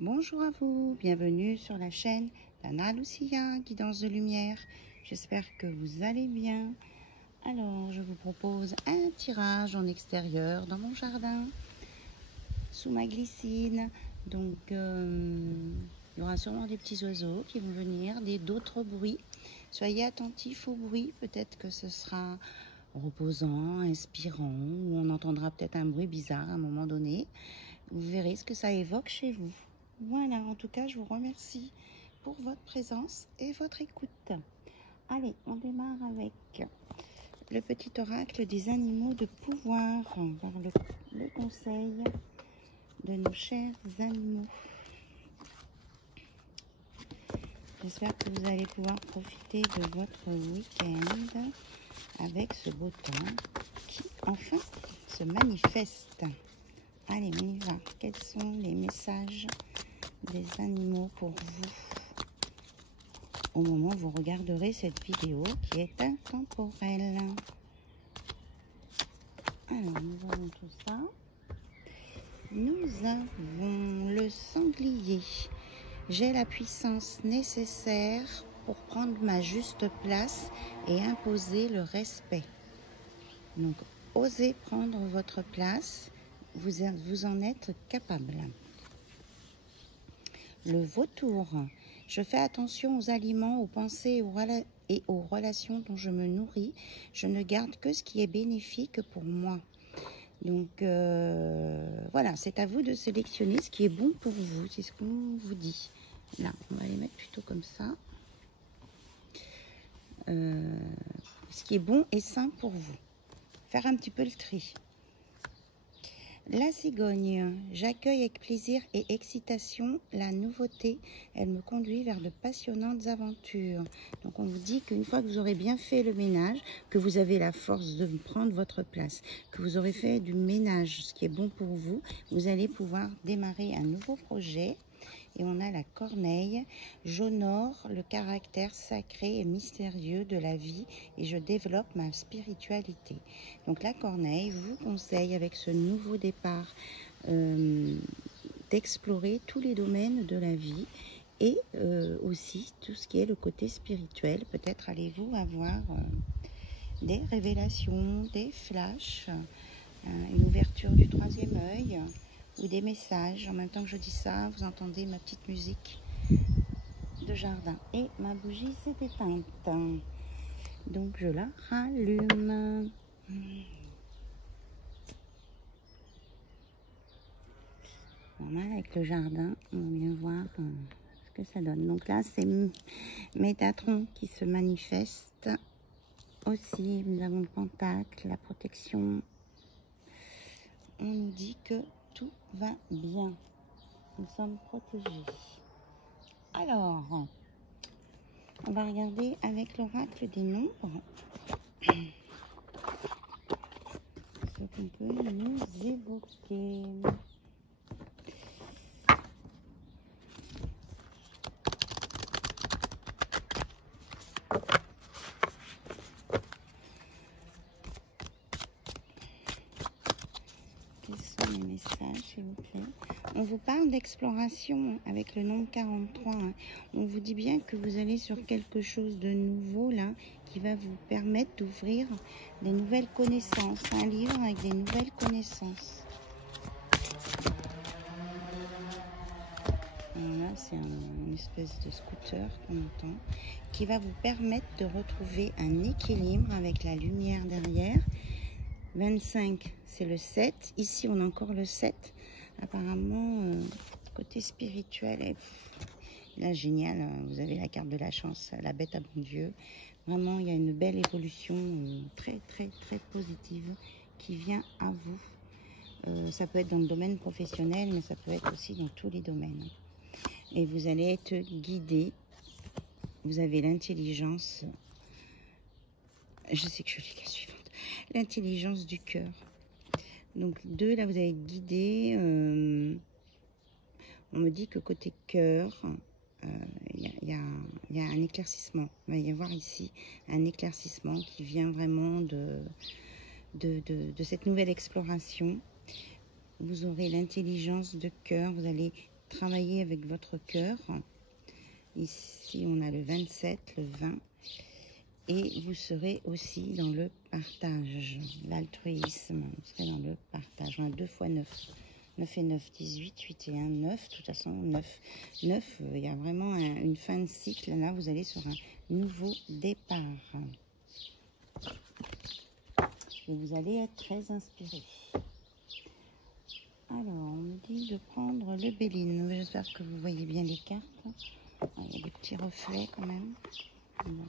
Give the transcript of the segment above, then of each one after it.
Bonjour à vous, bienvenue sur la chaîne d'Anna Lucia, Guidance de Lumière. J'espère que vous allez bien. Alors, je vous propose un tirage en extérieur dans mon jardin, sous ma glycine. Donc, il y aura sûrement des petits oiseaux qui vont venir, d'autres bruits. Soyez attentifs aux bruits, peut-être que ce sera reposant, inspirant, ou on entendra peut-être un bruit bizarre à un moment donné. Vous verrez ce que ça évoque chez vous. Voilà, en tout cas, je vous remercie pour votre présence et votre écoute. Allez, on démarre avec le petit oracle des animaux de pouvoir. On va voir le conseil de nos chers animaux. J'espère que vous allez pouvoir profiter de votre week-end avec ce beau temps qui, enfin, se manifeste. Allez, on y va. Quels sont les messages des animaux pour vous au moment où vous regarderez cette vidéo qui est intemporelle? Alors, nous avons tout ça. Nous avons le sanglier. J'ai la puissance nécessaire pour prendre ma juste place et imposer le respect. Donc, osez prendre votre place. Vous en êtes capable. Le vautour. Je fais attention aux aliments, aux pensées et aux relations dont je me nourris. Je ne garde que ce qui est bénéfique pour moi. Donc, voilà, c'est à vous de sélectionner ce qui est bon pour vous. C'est ce qu'on vous dit. Là, on va les mettre plutôt comme ça. Ce qui est bon et sain pour vous. Faire un petit peu le tri. La cigogne, j'accueille avec plaisir et excitation la nouveauté. Elle me conduit vers de passionnantes aventures. Donc on vous dit qu'une fois que vous aurez bien fait le ménage, que vous avez la force de prendre votre place, que vous aurez fait du ménage, ce qui est bon pour vous, vous allez pouvoir démarrer un nouveau projet. Et on a la corneille. J'honore le caractère sacré et mystérieux de la vie et je développe ma spiritualité. Donc la corneille vous conseille avec ce nouveau départ d'explorer tous les domaines de la vie et aussi tout ce qui est le côté spirituel. Peut-être allez-vous avoir des révélations, des flashs, une ouverture du troisième œil, ou des messages. En même temps que je dis ça, vous entendez ma petite musique de jardin. Et ma bougie s'est éteinte. Donc je la rallume. Normal, avec le jardin, on va bien voir ce que ça donne. Donc là, c'est Métatron qui se manifeste. Aussi, nous avons le pentacle, la protection. On nous dit que tout va bien. Nous sommes protégés. Alors, on va regarder avec l'oracle des nombres ce qu'on peut nous évoquer. Quels sont les messages, s'il vous plaît? On vous parle d'exploration avec le nombre 43. On vous dit bien que vous allez sur quelque chose de nouveau là qui va vous permettre d'ouvrir des nouvelles connaissances. Un livre avec des nouvelles connaissances. Là, c'est une espèce de scooter qu'on entend qui va vous permettre de retrouver un équilibre avec la lumière derrière. 25, c'est le 7. Ici, on a encore le 7. Apparemment, côté spirituel, est là, génial. Vous avez la carte de la chance, la bête à bon Dieu. Vraiment, il y a une belle évolution très, très, très positive qui vient à vous. Ça peut être dans le domaine professionnel, mais ça peut être aussi dans tous les domaines. Et vous allez être guidé. Vous avez l'intelligence. Je sais que je lis la suivante. L'intelligence du cœur. Donc 2, là vous allez être guidé. On me dit que côté cœur, il y a un éclaircissement. Il va y avoir ici un éclaircissement qui vient vraiment de cette nouvelle exploration. Vous aurez l'intelligence de cœur, vous allez travailler avec votre cœur. Ici, on a le 27, le 20. Et vous serez aussi dans le partage, l'altruisme. Vous serez dans le partage. On a 2 fois 9. 9 et 9, 18, 8 et 1, 9. De toute façon, 9. 9, il y a vraiment une fin de cycle. Là, vous allez sur un nouveau départ. Et vous allez être très inspiré. Alors, on me dit de prendre le Béline. J'espère que vous voyez bien les cartes. Il y a des petits reflets quand même. Voilà.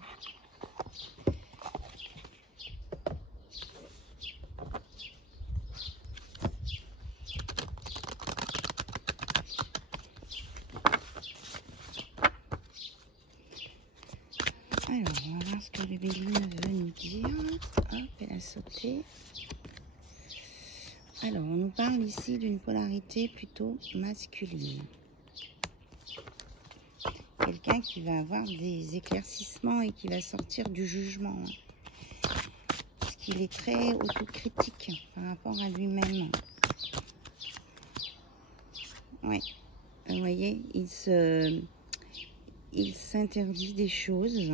Alors, on va voir ce que le Béline veut nous dire. Hop, elle a sauté. Alors, on nous parle ici d'une polarité plutôt masculine. Quelqu'un qui va avoir des éclaircissements et qui va sortir du jugement. Parce qu'il est très autocritique par rapport à lui-même. Oui, vous voyez, il s'interdit des choses.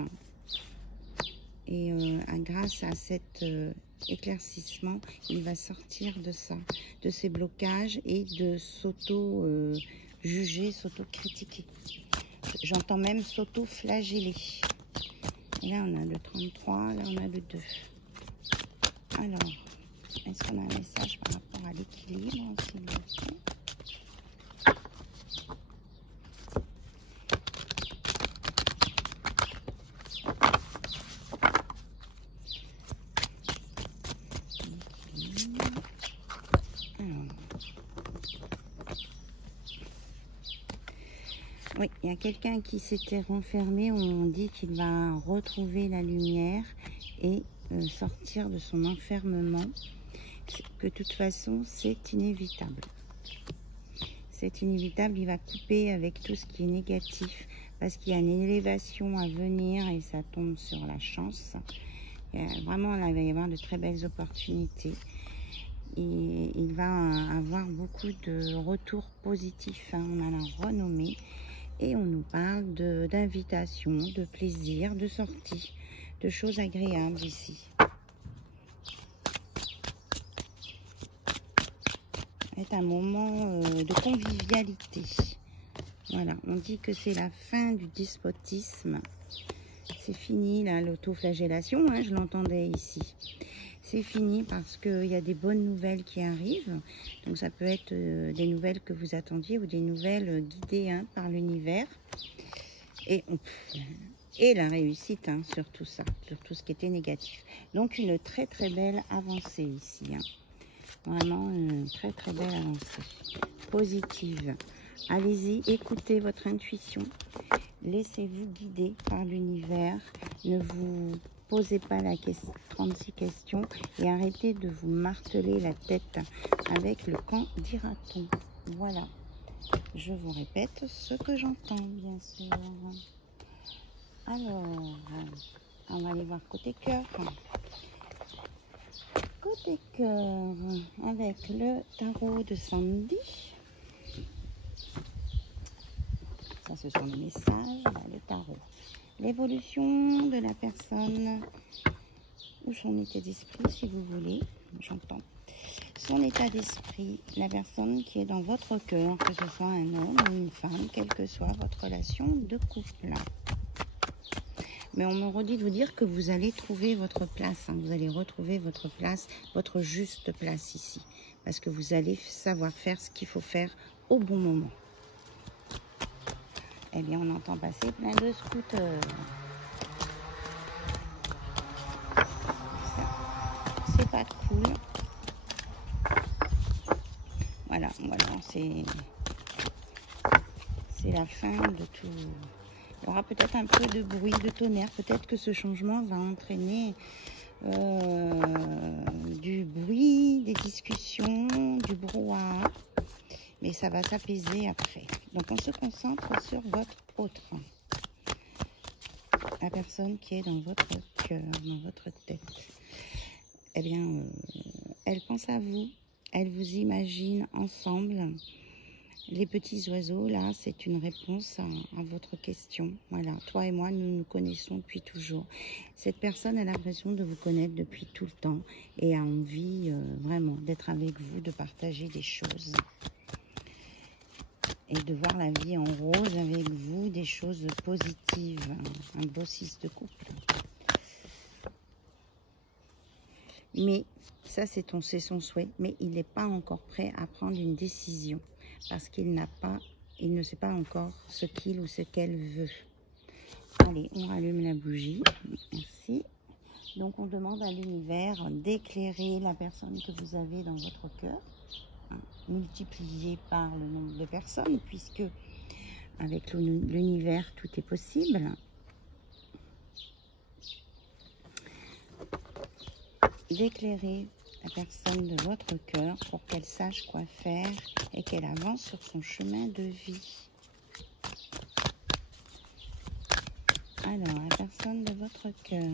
Et grâce à cet éclaircissement, il va sortir de ça, de ses blocages et de s'auto-juger, s'auto-critiquer. J'entends même s'auto-flageller. Et là, on a le 33, là, on a le 2. Alors, est-ce qu'on a un message par rapport à l'équilibre, s'il vous plaît? Oui, il y a quelqu'un qui s'était renfermé. On dit qu'il va retrouver la lumière et sortir de son enfermement. Que de toute façon, c'est inévitable. C'est inévitable, il va couper avec tout ce qui est négatif parce qu'il y a une élévation à venir et ça tombe sur la chance. Vraiment, là, il va y avoir de très belles opportunités. Et il va avoir beaucoup de retours positifs. On a la renommée. Et on nous parle d'invitation, de plaisir, de sortie, de choses agréables ici. C'est un moment de convivialité. Voilà, on dit que c'est la fin du despotisme. C'est fini, là, l'autoflagellation, hein, je l'entendais ici. C'est fini parce qu'il y a des bonnes nouvelles qui arrivent. Donc ça peut être des nouvelles que vous attendiez ou des nouvelles guidées par l'univers. Et la réussite sur tout ça, sur tout ce qui était négatif. Donc une très très belle avancée ici. Vraiment une très très belle avancée. Positive. Allez-y, écoutez votre intuition. Laissez-vous guider par l'univers. Ne vous posez pas la 36 questions et arrêtez de vous marteler la tête avec le quand dira-t-on. Voilà. Je vous répète ce que j'entends, bien sûr. Alors, on va aller voir côté cœur. Côté cœur, avec le tarot de Sandy. Ça, ce sont les messages, le tarot. L'évolution de la personne ou son état d'esprit, si vous voulez. J'entends. Son état d'esprit, la personne qui est dans votre cœur, que ce soit un homme ou une femme, quelle que soit votre relation de couple. Mais on me redit de vous dire que vous allez trouver votre place. Vous allez retrouver votre place, votre juste place ici. Parce que vous allez savoir faire ce qu'il faut faire au bon moment. Eh bien, on entend passer plein de scooters. C'est pas cool. Voilà, c'est la fin de tout. Il y aura peut-être un peu de bruit, de tonnerre. Peut-être que ce changement va entraîner du bruit, des discussions, du brouhaha. Mais ça va s'apaiser après. Donc on se concentre sur votre autre. La personne qui est dans votre cœur, dans votre tête. Eh bien, elle pense à vous. Elle vous imagine ensemble. Les petits oiseaux, là, c'est une réponse à votre question. Voilà, toi et moi, nous nous connaissons depuis toujours. Cette personne a l'impression de vous connaître depuis tout le temps et a envie vraiment d'être avec vous, de partager des choses et de voir la vie en rose avec vous, des choses positives. Un beau 6 de couple. Mais ça, c'est son souhait, mais il n'est pas encore prêt à prendre une décision parce qu'il ne sait pas encore ce qu'il ou ce qu'elle veut. Allez, on rallume la bougie. Merci. Donc, on demande à l'univers d'éclairer la personne que vous avez dans votre cœur, multiplié par le nombre de personnes, puisque avec l'univers, tout est possible. D'éclairer la personne de votre cœur pour qu'elle sache quoi faire et qu'elle avance sur son chemin de vie. Alors, la personne de votre cœur.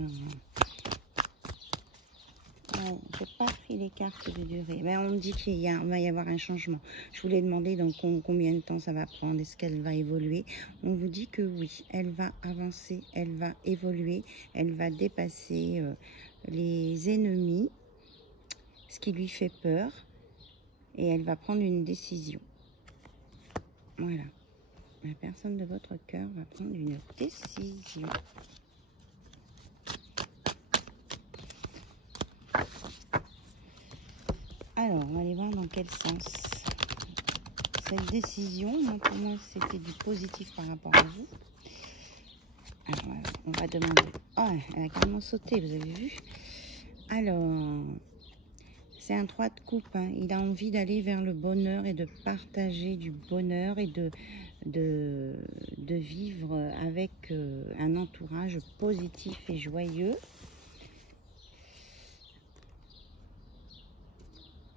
Bon, je n'ai pas pris les cartes de durée. Mais on me dit qu'il va y avoir un changement. Je voulais demander donc combien de temps ça va prendre. Est-ce qu'elle va évoluer? On vous dit que oui, elle va avancer, elle va évoluer, elle va dépasser les ennemis, ce qui lui fait peur, et elle va prendre une décision. Voilà. La personne de votre cœur va prendre une décision. Alors, on va aller voir dans quel sens. Cette décision, moi, pour moi, c'était du positif par rapport à vous. Alors, on va demander... Oh, elle a carrément sauté, vous avez vu? Alors, c'est un 3 de coupe. Hein. Il a envie d'aller vers le bonheur et de partager du bonheur et de vivre avec un entourage positif et joyeux.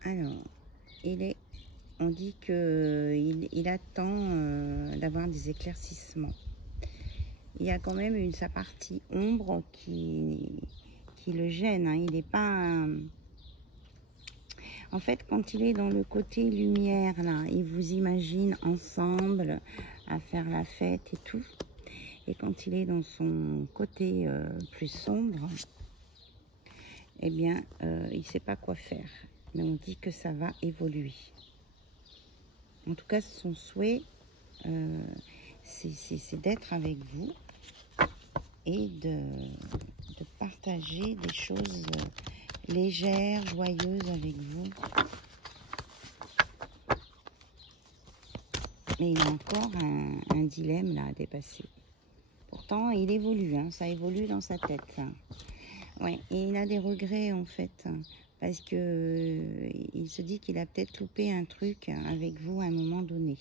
Alors, on dit qu'il attend d'avoir des éclaircissements. Il y a quand même sa partie ombre qui le gêne. Hein. Il n'est pas... En fait, quand il est dans le côté lumière, là, il vous imagine ensemble à faire la fête et tout. Et quand il est dans son côté plus sombre, eh bien, il ne sait pas quoi faire. Mais on dit que ça va évoluer. En tout cas, son souhait, c'est d'être avec vous et de partager des choses légères, joyeuses avec vous. Mais il a encore un dilemme là à dépasser. Pourtant, il évolue, hein, ça évolue dans sa tête. Hein. Ouais, et il a des regrets en fait, parce que il se dit qu'il a peut-être loupé un truc avec vous à un moment donné.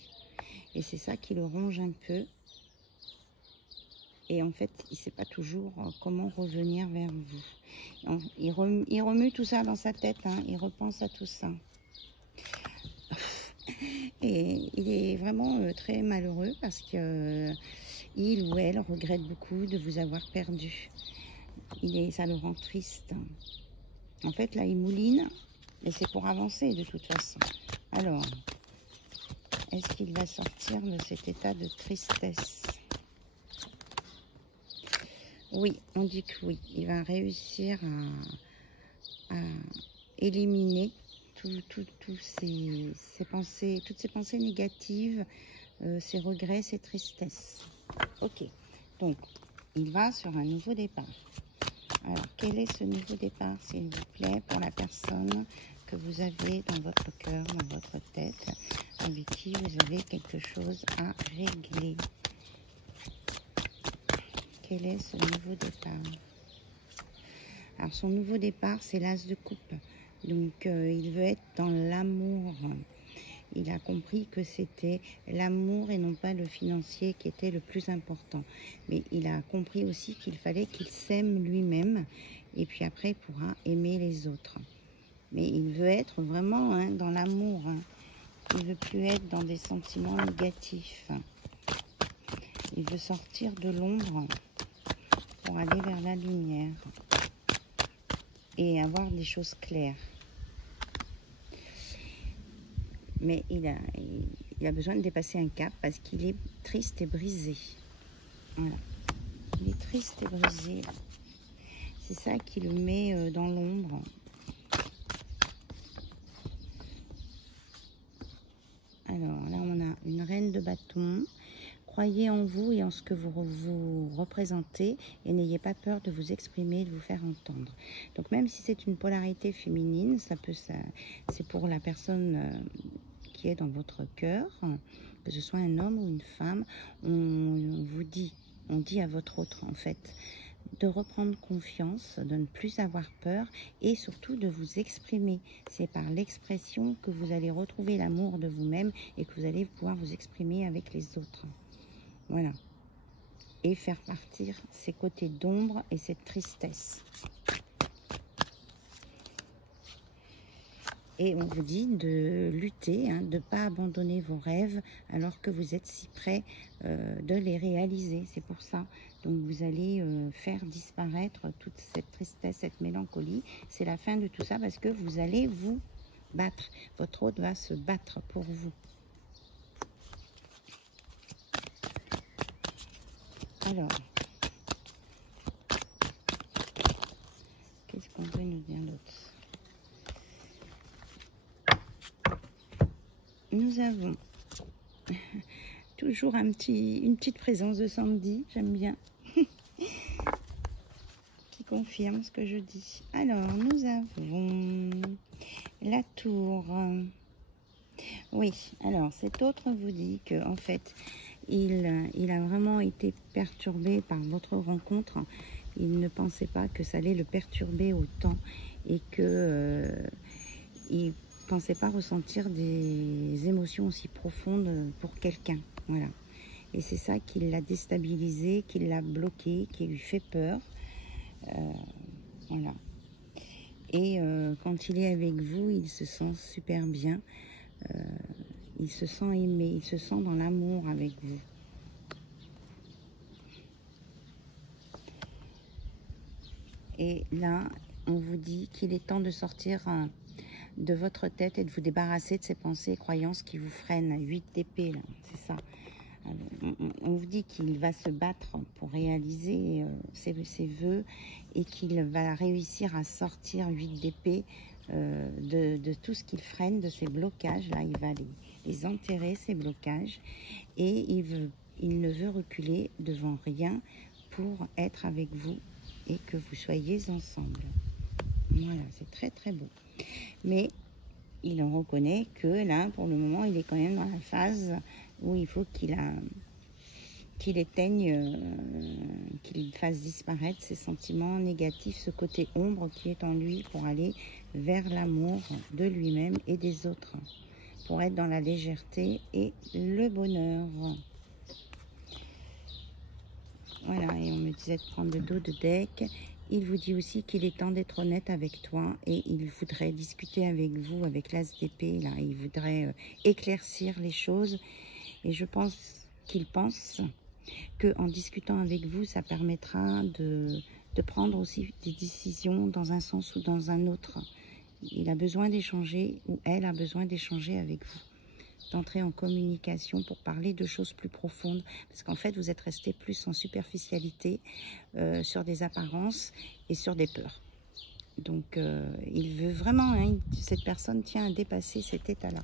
Et c'est ça qui le ronge un peu. Et en fait, il ne sait pas toujours comment revenir vers vous. Il remue tout ça dans sa tête, hein, il repense à tout ça. Et il est vraiment très malheureux parce que il ou elle regrette beaucoup de vous avoir perdu. Ça le rend triste. En fait, là, il mouline, mais c'est pour avancer de toute façon. Alors, est-ce qu'il va sortir de cet état de tristesse? Oui, on dit que oui. Il va réussir à éliminer toutes ces pensées négatives, ses regrets, ses tristesses. Ok, donc, il va sur un nouveau départ. Alors, quel est ce nouveau départ, s'il vous plaît, pour la personne que vous avez dans votre cœur, dans votre tête, avec qui vous avez quelque chose à régler? Quel est ce nouveau départ? Alors, son nouveau départ, c'est l'As de coupe. Donc, il veut être dans l'amour. Il a compris que c'était l'amour et non pas le financier qui était le plus important. Mais il a compris aussi qu'il fallait qu'il s'aime lui-même et puis après, il pourra aimer les autres. Mais il veut être vraiment dans l'amour. Hein. Il ne veut plus être dans des sentiments négatifs. Il veut sortir de l'ombre pour aller vers la lumière et avoir des choses claires. Mais Il a besoin de dépasser un cap parce qu'il est triste et brisé. Voilà. Il est triste et brisé. C'est ça qui le met dans l'ombre. Alors là, on a une reine de bâton. Croyez en vous et en ce que vous représentez et n'ayez pas peur de vous exprimer et de vous faire entendre. Donc même si c'est une polarité féminine, c'est pour la personne qui est dans votre cœur, que ce soit un homme ou une femme, on dit à votre autre en fait, de reprendre confiance, de ne plus avoir peur et surtout de vous exprimer. C'est par l'expression que vous allez retrouver l'amour de vous-même et que vous allez pouvoir vous exprimer avec les autres. Voilà. Et faire partir ces côtés d'ombre et cette tristesse. Et on vous dit de lutter, de ne pas abandonner vos rêves alors que vous êtes si près de les réaliser. C'est pour ça. Donc vous allez faire disparaître toute cette tristesse, cette mélancolie. C'est la fin de tout ça parce que vous allez vous battre. Votre hôte va se battre pour vous. Alors, qu'est-ce qu'on peut nous dire d'autre? Nous avons toujours une petite présence de Sandy, j'aime bien, qui confirme ce que je dis. Alors, nous avons la tour. Oui, alors cet autre vous dit que en fait, il a vraiment été perturbé par votre rencontre. Il ne pensait pas que ça allait le perturber autant et que il pensait pas ressentir des émotions aussi profondes pour quelqu'un. Voilà. Et c'est ça qui l'a déstabilisé, qui l'a bloqué, qui lui fait peur. Voilà. Et quand il est avec vous, il se sent super bien. Il se sent aimé, il se sent dans l'amour avec vous. Et là, on vous dit qu'il est temps de sortir de votre tête et de vous débarrasser de ces pensées et croyances qui vous freinent. 8 d'épée, là, c'est ça. Alors, on vous dit qu'il va se battre pour réaliser ses vœux et qu'il va réussir à sortir 8 d'épée de tout ce qu'il freine, de ces blocages. Là, il va les enterrer, ces blocages. Et il ne veut reculer devant rien pour être avec vous et que vous soyez ensemble. Voilà, c'est très très beau. Mais il en reconnaît que là, pour le moment, il est quand même dans la phase où il faut qu'il éteigne, qu'il fasse disparaître ses sentiments négatifs, ce côté ombre qui est en lui pour aller vers l'amour de lui-même et des autres, pour être dans la légèreté et le bonheur. Voilà, et on me disait de prendre le dos de deck. Il vous dit aussi qu'il est temps d'être honnête avec toi et il voudrait discuter avec vous, avec l'as d'épée, là. Il voudrait éclaircir les choses et je pense qu'il pense qu'en discutant avec vous, ça permettra de prendre aussi des décisions dans un sens ou dans un autre. Il a besoin d'échanger ou elle a besoin d'échanger avec vous, d'entrer en communication pour parler de choses plus profondes. Parce qu'en fait, vous êtes resté plus en superficialité, sur des apparences et sur des peurs. Donc, il veut vraiment, cette personne tient à dépasser cet état-là.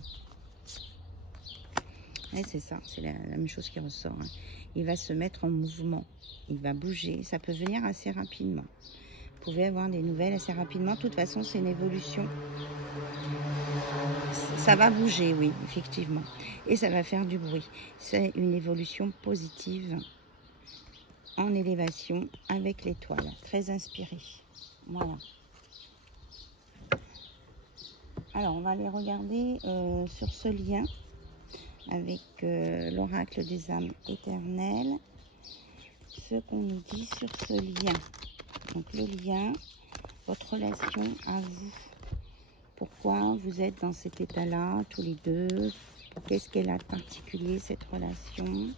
Et c'est ça, c'est la même chose qui ressort. Il va se mettre en mouvement, il va bouger, ça peut venir assez rapidement. Vous pouvez avoir des nouvelles assez rapidement. De toute façon, c'est une évolution. Ça va bouger, oui, effectivement. Et ça va faire du bruit. C'est une évolution positive en élévation avec l'étoile. Très inspirée. Voilà. Alors, on va aller regarder sur ce lien avec l'oracle des âmes éternelles. Ce qu'on nous dit sur ce lien. Donc, le lien, votre relation à vous. Pourquoi vous êtes dans cet état-là, tous les deux? Qu'est-ce qu'elle a de particulier, cette relation?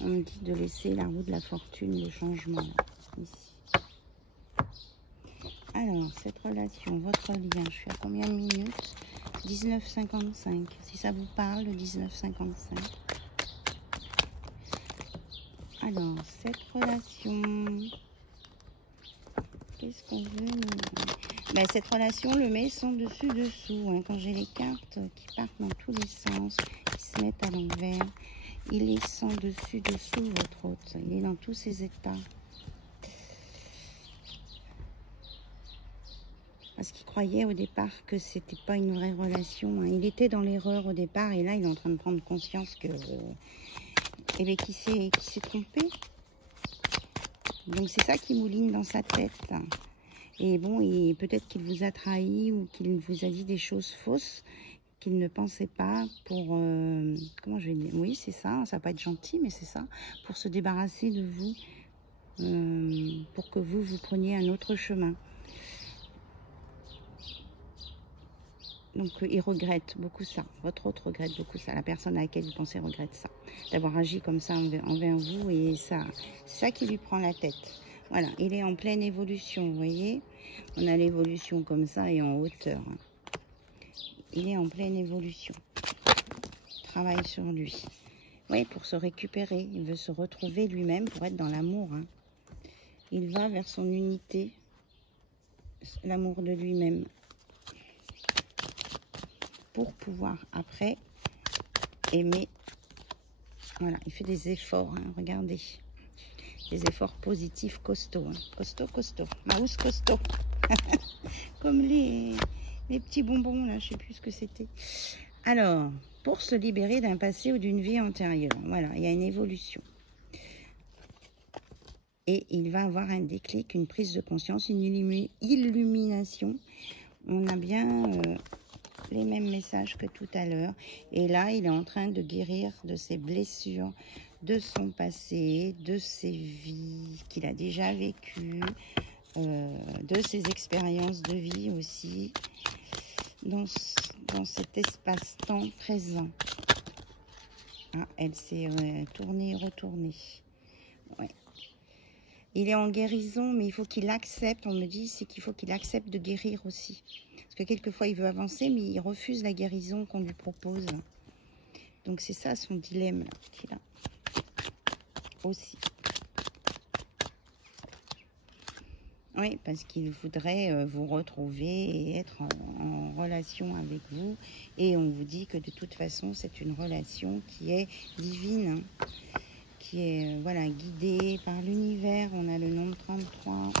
On me dit de laisser la roue de la fortune, le changement, là, ici. Alors, cette relation, votre lien, je suis à combien de minutes? 1955, si ça vous parle, le 1955. Alors, cette relation, qu'est-ce qu'on veut nous... Ben, cette relation le met sans dessus-dessous. Hein. Quand j'ai les cartes qui partent dans tous les sens, qui se mettent à l'envers, il est sans dessus-dessous, votre hôte. Il est dans tous ses états. Parce qu'il croyait au départ que c'était pas une vraie relation. Hein. Il était dans l'erreur au départ et là, il est en train de prendre conscience que... eh bien, qui s'est trompé. Donc, c'est ça qui mouline dans sa tête. Et bon, peut-être qu'il vous a trahi ou qu'il vous a dit des choses fausses qu'il ne pensait pas pour... comment je vais dire? Oui, c'est ça. Ça va pas être gentil, mais c'est ça. Pour se débarrasser de vous. Pour que vous preniez un autre chemin. Donc, il regrette beaucoup ça. Votre hôte regrette beaucoup ça. La personne à laquelle vous pensez regrette ça. D'avoir agi comme ça envers vous. Et ça, c'est ça qui lui prend la tête. Voilà, il est en pleine évolution, vous voyez. On a l'évolution comme ça et en hauteur. Il est en pleine évolution. Travaille sur lui. Oui, pour se récupérer. Il veut se retrouver lui-même pour être dans l'amour. Hein. Il va vers son unité. L'amour de lui-même. Pour pouvoir après aimer. Voilà, il fait des efforts, hein, regardez. Des efforts positifs costauds. Hein. Costaud. Mouse costaud. Comme les petits bonbons, là, je sais plus ce que c'était. Alors, pour se libérer d'un passé ou d'une vie antérieure. Voilà, il y a une évolution. Et il va avoir un déclic, une prise de conscience, une illumination. On a bien... les mêmes messages que tout à l'heure. Et là, il est en train de guérir de ses blessures, de son passé, de ses vies qu'il a déjà vécues, de ses expériences de vie aussi, dans cet espace-temps présent. Ah, elle s'est tournée et retournée. Ouais. Il est en guérison, mais il faut qu'il accepte, on me dit, c'est qu'il faut qu'il accepte de guérir aussi. Parce que quelquefois, il veut avancer, mais il refuse la guérison qu'on lui propose. Donc, c'est ça son dilemme qu'il a. Aussi. Oui, parce qu'il voudrait vous retrouver et être en relation avec vous. Et on vous dit que de toute façon, c'est une relation qui est divine. Hein, qui est voilà, guidée par l'univers. On a le nombre 33.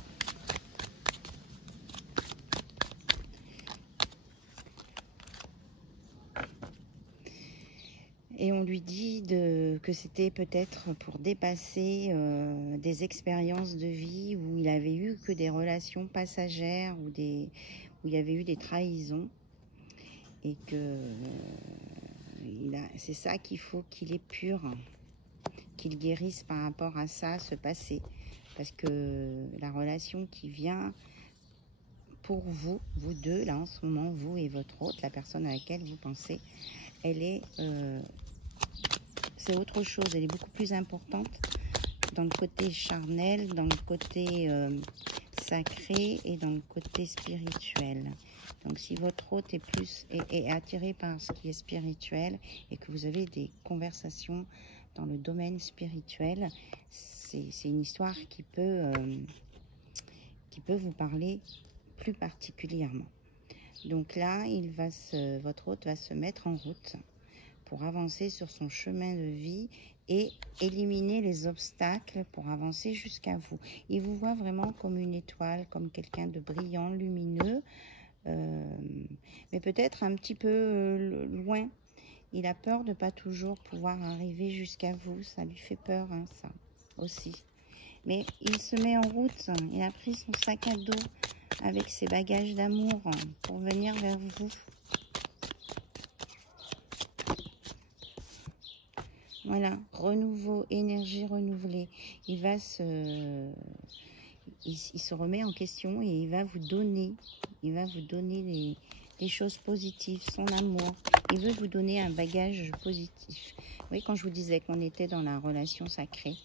Et on lui dit que c'était peut-être pour dépasser des expériences de vie où il avait eu que des relations passagères, où il y avait eu des trahisons. Et que c'est ça qu'il faut qu'il épure, qu'il guérisse par rapport à ça, ce passé. Parce que la relation qui vient pour vous, vous deux, là en ce moment, vous et votre hôte, la personne à laquelle vous pensez, elle est... c'est autre chose, elle est beaucoup plus importante dans le côté charnel, dans le côté sacré et dans le côté spirituel. Donc si votre hôte est attiré par ce qui est spirituel et que vous avez des conversations dans le domaine spirituel, c'est une histoire qui peut vous parler plus particulièrement. Donc là, votre hôte va se mettre en route pour avancer sur son chemin de vie et éliminer les obstacles pour avancer jusqu'à vous. Il vous voit vraiment comme une étoile, comme quelqu'un de brillant, lumineux, mais peut-être un petit peu loin. Il a peur de ne pas toujours pouvoir arriver jusqu'à vous. Ça lui fait peur, hein, ça aussi. Mais il se met en route. Il a pris son sac à dos avec ses bagages d'amour pour venir vers vous. Voilà, renouveau, énergie renouvelée. Il se remet en question et il va vous donner les choses positives, son amour. Il veut vous donner un bagage positif. Oui, quand je vous disais qu'on était dans la relation sacrée,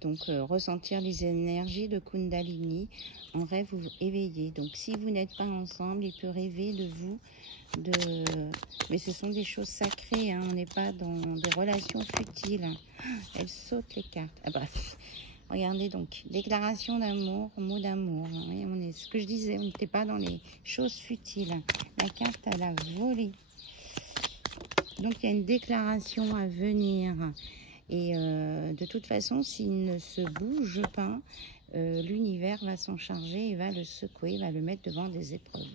Donc, ressentir les énergies de Kundalini en rêve ou éveillé. Donc, si vous n'êtes pas ensemble, il peut rêver de vous. Mais ce sont des choses sacrées, hein. On n'est pas dans des relations futiles. Elles sautent les cartes. Ah bah, regardez donc, déclaration d'amour, mot d'amour. Hein. Ce que je disais, on n'était pas dans les choses futiles. La carte, elle a volé. Donc, il y a une déclaration à venir. Et de toute façon, s'il ne se bouge pas, l'univers va s'en charger, il va le secouer, il va le mettre devant des épreuves.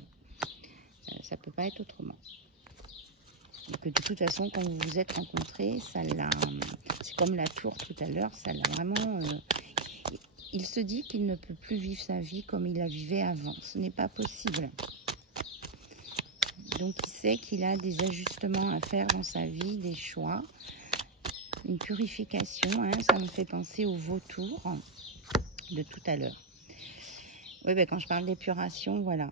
Ça ne peut pas être autrement. Et que de toute façon, quand vous vous êtes rencontrés, c'est comme la tour tout à l'heure, ça l'a vraiment... il se dit qu'il ne peut plus vivre sa vie comme il la vivait avant. Ce n'est pas possible. Donc il sait qu'il a des ajustements à faire dans sa vie, des choix, une purification. Hein, ça me fait penser au vautour de tout à l'heure. Oui, ben, quand je parle d'épuration, voilà.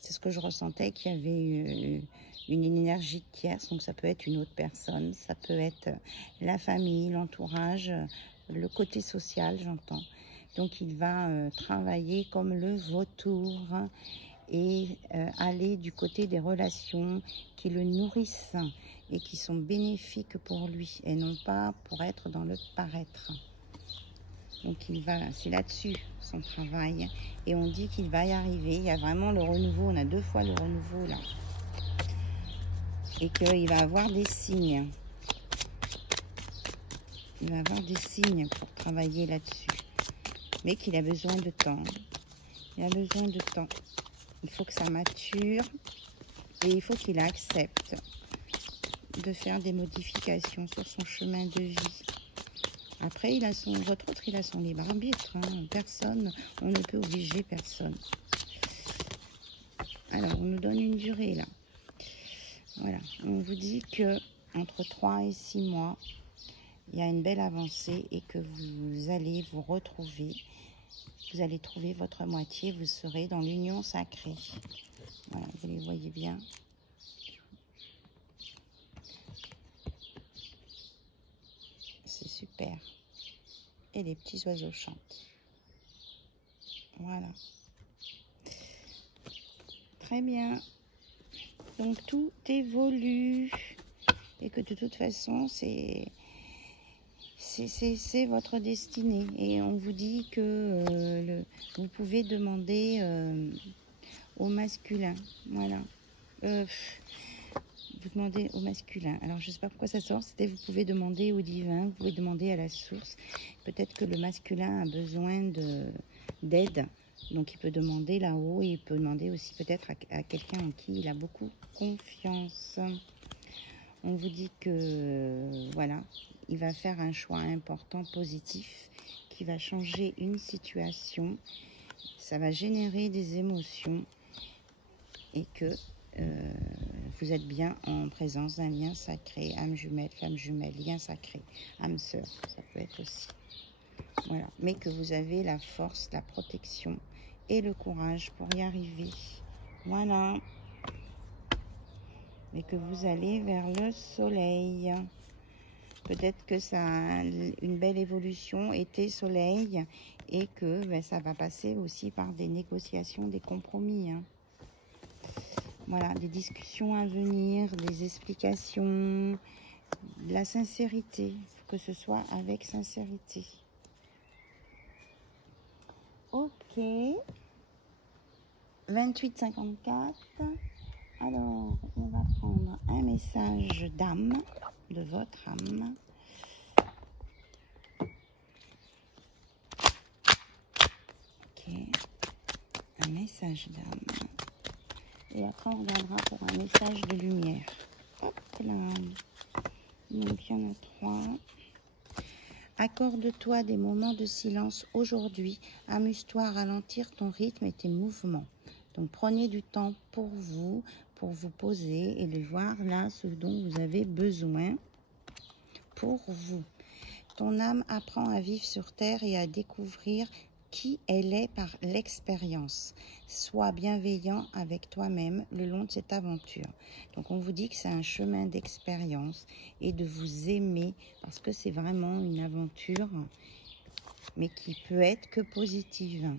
C'est ce que je ressentais, qu'il y avait une énergie tierce. Donc ça peut être une autre personne, ça peut être la famille, l'entourage, le côté social, j'entends. Donc il va travailler comme le vautour et aller du côté des relations qui le nourrissent et qui sont bénéfiques pour lui et non pas pour être dans le paraître. Donc c'est là-dessus son travail et on dit qu'il va y arriver. Il y a vraiment le renouveau, on a 2 fois le renouveau là et qu'il va avoir des signes. Il va avoir des signes pour travailler là-dessus, mais qu'il a besoin de temps. Il a besoin de temps. Il faut que ça mature et il faut qu'il accepte de faire des modifications sur son chemin de vie. Après, votre autre, il a son libre arbitre. Hein. Personne, on ne peut obliger personne. Alors, on nous donne une durée là. Voilà, on vous dit que entre 3 et 6 mois, il y a une belle avancée et que vous allez vous retrouver. Vous allez trouver votre moitié, vous serez dans l'union sacrée. Voilà, vous les voyez bien. C'est super. Et les petits oiseaux chantent. Voilà. Très bien. Donc tout évolue. Et que de toute façon, c'est votre destinée. Et on vous dit que vous pouvez demander au masculin. Voilà. Vous demandez au masculin. Alors, je ne sais pas pourquoi ça sort. C'était vous pouvez demander au divin, vous pouvez demander à la source. Peut-être que le masculin a besoin d'aide. Donc, il peut demander là-haut. Il peut demander aussi peut-être à quelqu'un en qui il a beaucoup confiance. On vous dit que, voilà, il va faire un choix important, positif, qui va changer une situation. Ça va générer des émotions et que vous êtes bien en présence d'un lien sacré, âme jumelle, flamme jumelle, lien sacré, âme sœur, ça peut être aussi. Voilà, mais que vous avez la force, la protection et le courage pour y arriver. Voilà. Et que vous allez vers le soleil. Peut-être que ça a une belle évolution été soleil et que ça va passer aussi par des négociations, des compromis. Hein. Voilà, des discussions à venir, des explications, de la sincérité. Il faut que ce soit avec sincérité. Ok. 28,54. Alors, on va prendre un message d'âme, de votre âme. Ok. Un message d'âme. Et après, on regardera pour un message de lumière. Hop là. Donc, il y en a 3. Accorde-toi des moments de silence aujourd'hui. Amuse-toi à ralentir ton rythme et tes mouvements. Donc, prenez du temps pour vous poser et de voir là ce dont vous avez besoin pour vous. Ton âme apprend à vivre sur terre et à découvrir qui elle est par l'expérience. Sois bienveillant avec toi-même le long de cette aventure. Donc on vous dit que c'est un chemin d'expérience et de vous aimer parce que c'est vraiment une aventure, mais qui peut être que positive.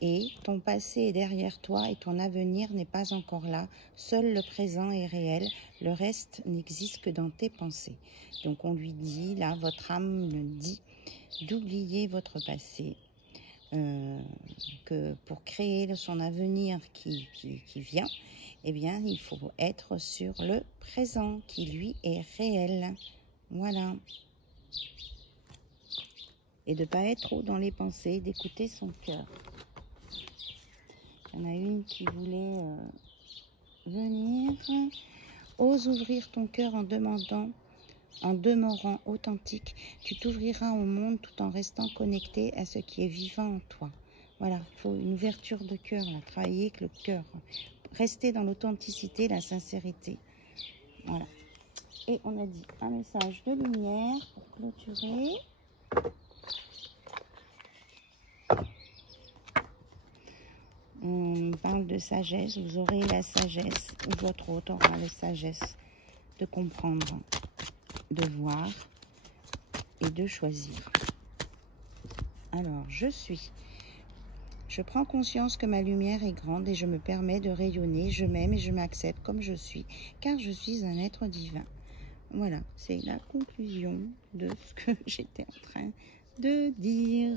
Et ton passé est derrière toi et ton avenir n'est pas encore là. Seul le présent est réel, le reste n'existe que dans tes pensées. Donc on lui dit, là, votre âme le dit, d'oublier votre passé, que pour créer son avenir qui vient, eh bien, il faut être sur le présent qui, lui, est réel. Voilà. Et de ne pas être trop dans les pensées, d'écouter son cœur. Il y en a une qui voulait venir. Ose ouvrir ton cœur en demandant, en demeurant authentique. Tu t'ouvriras au monde tout en restant connecté à ce qui est vivant en toi. Voilà, il faut une ouverture de cœur, là, travailler avec le cœur. Rester dans l'authenticité, la sincérité. Voilà. Et on a dit un message de lumière pour clôturer. On parle de sagesse, vous aurez la sagesse, ou votre hôte aura la sagesse de comprendre, de voir et de choisir. Alors, je prends conscience que ma lumière est grande et je me permets de rayonner, je m'aime et je m'accepte comme je suis, car je suis un être divin. Voilà, c'est la conclusion de ce que j'étais en train de dire.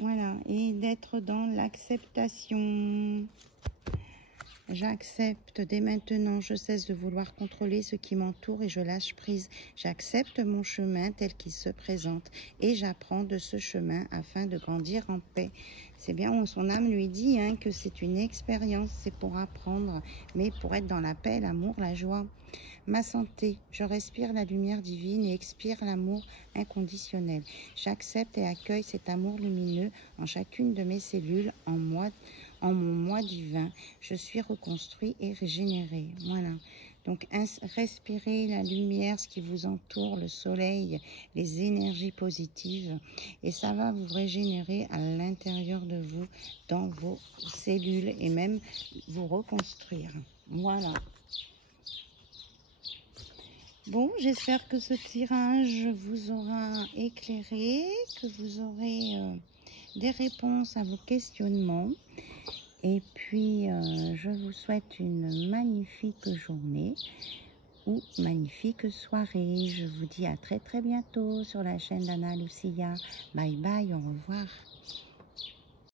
Voilà, et d'être dans l'acceptation. J'accepte dès maintenant, je cesse de vouloir contrôler ce qui m'entoure et je lâche prise. J'accepte mon chemin tel qu'il se présente et j'apprends de ce chemin afin de grandir en paix. C'est bien, son âme lui dit que c'est une expérience, c'est pour apprendre, mais pour être dans la paix, l'amour, la joie. Ma santé, je respire la lumière divine et expire l'amour inconditionnel. J'accepte et accueille cet amour lumineux en chacune de mes cellules, en moi, en mon moi divin. Je suis reconstruit et régénéré. Voilà. Donc, respirez la lumière, ce qui vous entoure, le soleil, les énergies positives. Et ça va vous régénérer à l'intérieur de vous, dans vos cellules et même vous reconstruire. Voilà. Bon, j'espère que ce tirage vous aura éclairé, que vous aurez des réponses à vos questionnements. Et puis, je vous souhaite une magnifique journée ou magnifique soirée. Je vous dis à très très bientôt sur la chaîne d'Anna Lucia. Bye bye, au revoir.